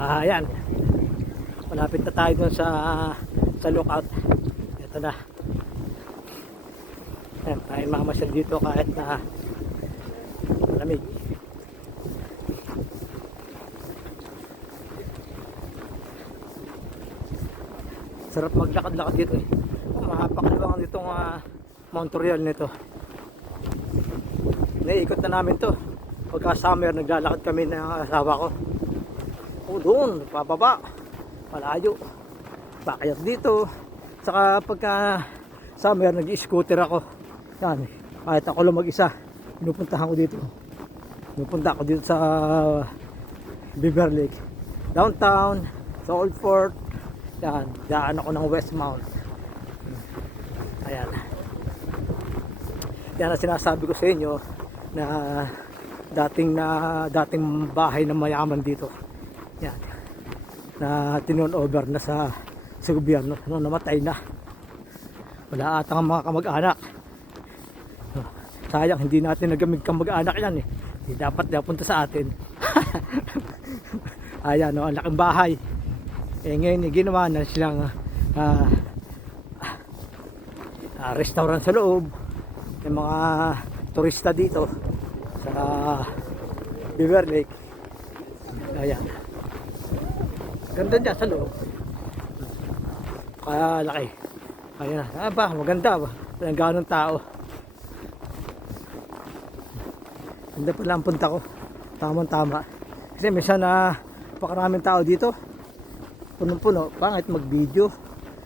Ayan, malapit na tayo dun sa lookout. Ito na. Ayan, tayo mamasyal dito kahit na malamig. Sarap maglakad-lakad dito eh. Mapakaluwang itong Mount Royal nito. Naiikot na namin to. Pagka summer naglalakad kami ng asawa ko. Doon, pababa. Malayo. Pakayat dito. Saka pagka summer nag-scooter ako. Yan. Kahit ako lang mag-isa. Pinupuntahan ko dito. Pinupunta ako dito sa Beaver Lake. Downtown. Sa Old Fort. Yan. Daan ako ng Westmount. Ayan. Yan ang sinasabi ko sa inyo na dating bahay ng mayaman dito. Yan. Na tinon over na sa gobyerno. Namatay na. Wala atang mga kamag-anak. Sayang hindi natin nagamit kamag-anak yan eh. Hindi dapat napunta sa atin. Ayan o, ang laking bahay. Eh ngayon ginawa na silang restaurant sa loob. Yung mga turista dito sa Beaver Lake. Ayan. Ganda dyan sa loob. Kaya laki. Ayan. Maganda ba? Walang ganong tao. Ganda pala ang punta ko. Tamang-tama. Kasi minsan pakaraming tao dito. Punong-puno. Pangit mag-video.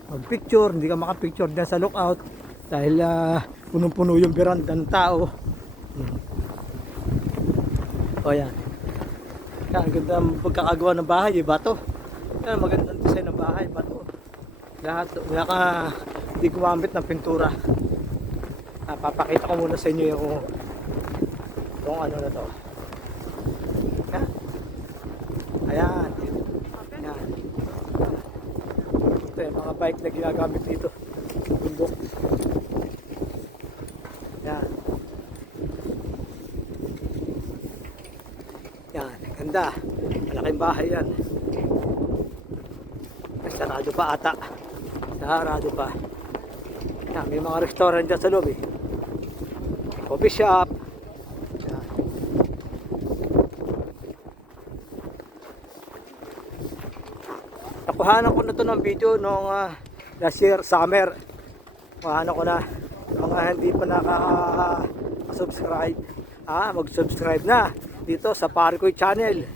Mag-picture. Hindi ka makapicture dyan sa lookout. Dahil punong-puno yung veranda ng tao. O yan. Yan, ganda ang pagkakagawa ng bahay, bato. Yan, magandang design ng bahay, bato. Lahat, wala ka hindi gumamit ng pintura. Papakita ko muna sa inyo yung ano na to. Yan. Ayan. Yan. Ito yung mga bike na ginagamit dito. Bundok. Yan. Yan, ganda. Malaking bahay yan. Sarado pa ata. Sarado pa. Yan, may mga restaurant dyan sa loob eh. Coffee shop. Yan. Nakuhanan ko na to ng video nung last year, summer. Nakuhanan ko na. Mga hindi pa naka-subscribe. Mag-subscribe na dito sa Parikoy Channel,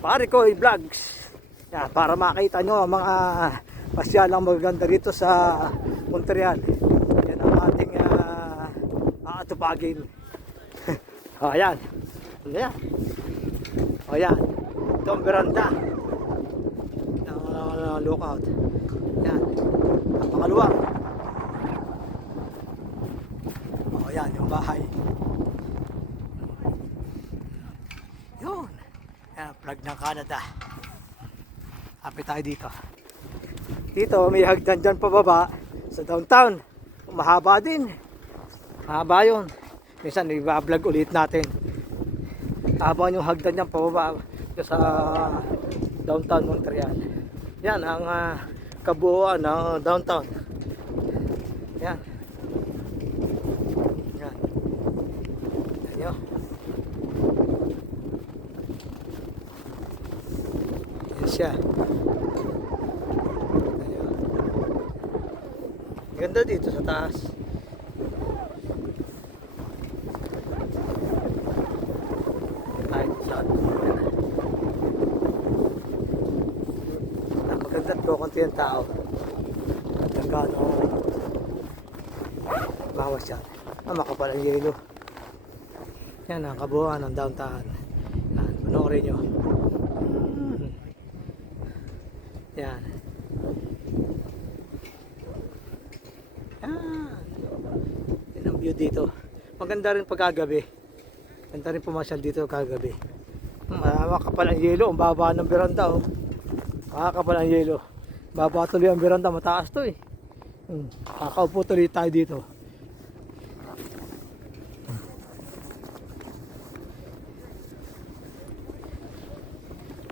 Parikoy Vlogs. Yan, para makita nyo ang mga pasyalang magaganda rito sa Montreal. Yan ang ating aatupagin. Ayan. Ayan. Ayan. Ito ang veranda ng lookout. Yan. Napakaluwang. Ayan yung bahay. Yun. Ayan, flag ng Canada. Happy tayo dito. Dito may hagdan dyan pababa sa downtown. Mahaba din. Mahaba yun. Minsan i-vlog ulit natin. Habang yung hagdan dyan pababa sa downtown Montreal. Yan ang kabuuan ng downtown. Yan. Yan. Yan. Yan siya. Ayan. Ganda dito sa taas. Kahit sa maganda ito, konti ang tao. At hanggang bawas yan. Makapal ang yelo. Yan ang kabuuan ng downtown. Yan, panoorin nyo. Yan. Yan ang view dito. Maganda rin pagkagabi. Maganda rin pumasyal dito kagabi. Makapal ang yelo. Ang baba ng veranda. Makakapal ang yelo. Baba tuloy ang veranda. Mataas to eh. Kakaupo tuloy tayo dito.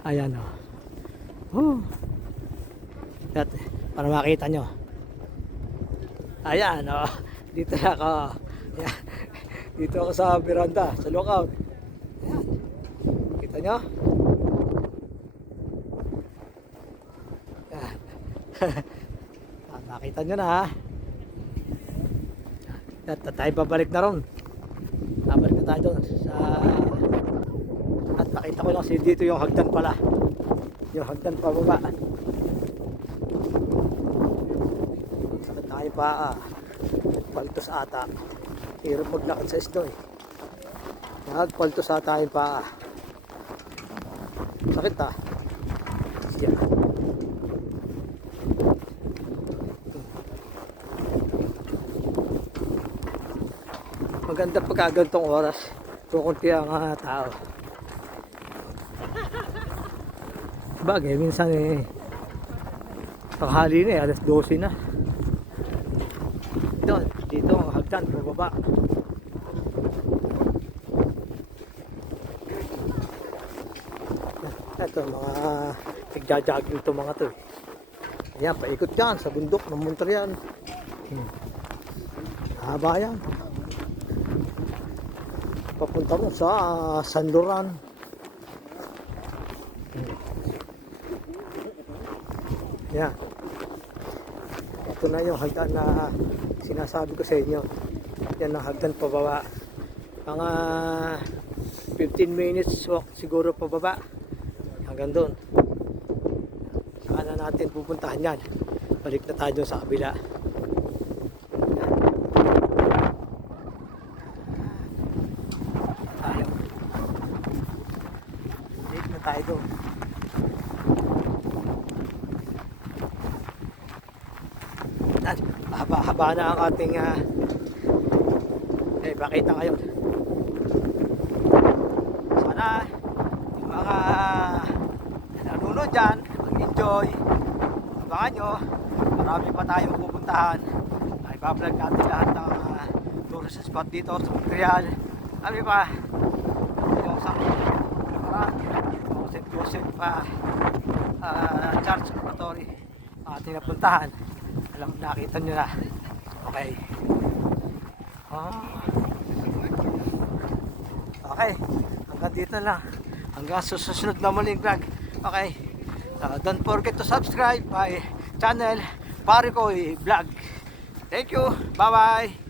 Ayan o. At, para makita nyo. Ayan, oh. Dito na ako. Ayan. Dito ako sa veranda, sa lookout. Ayan. Kita nyo? Ayan. Nakita nyo na ha. At tayo babalik na ron. Babalik na tayo doon sa... At nakita ko lang dito yung hagdan pala. Yung hagdan pababa. Sakit tayo pa paltos ata. Hirap maglakad sa isdo eh. Nagpaltos ata yung paa. Sakit ah. Siya. Maganda pagka gantong oras. Kukunti ang tao. Bagay, minsan tanghali na alas 12 na. Dito ang hagdan, pababa. Ito, mga nagja-jogging ito mga to. Ayan, paikot dyan sa bundok ng Montreal. Haba yan. Papunta mo sa San Loran. Yan. Ito na yung hagdan na sinasabi ko sa inyo. Yan ang hagdan pababa. Mga 15 minutes walk siguro pababa. Hanggang doon. Saan na natin pupuntahan yan. Balik na tayo sa kabila. Balik na tayo doon. Haba na ang ating pakita ngayon. Sana yung mga nanonood dyan mag-enjoy. Abangan nyo, marami pa tayong pupuntahan. Ay bablog natin lahat ng tourist spot dito sa Montreal. Kami pa yung sa St. Joseph Church Oratory ating napuntahan. Alam, nakita nyo na. Okay. Okay. Hanggang dito lang. Hanggang susunod na muling vlog. Okay. Don't forget to subscribe my channel, Pare Koy Vlog. Thank you. Bye-bye.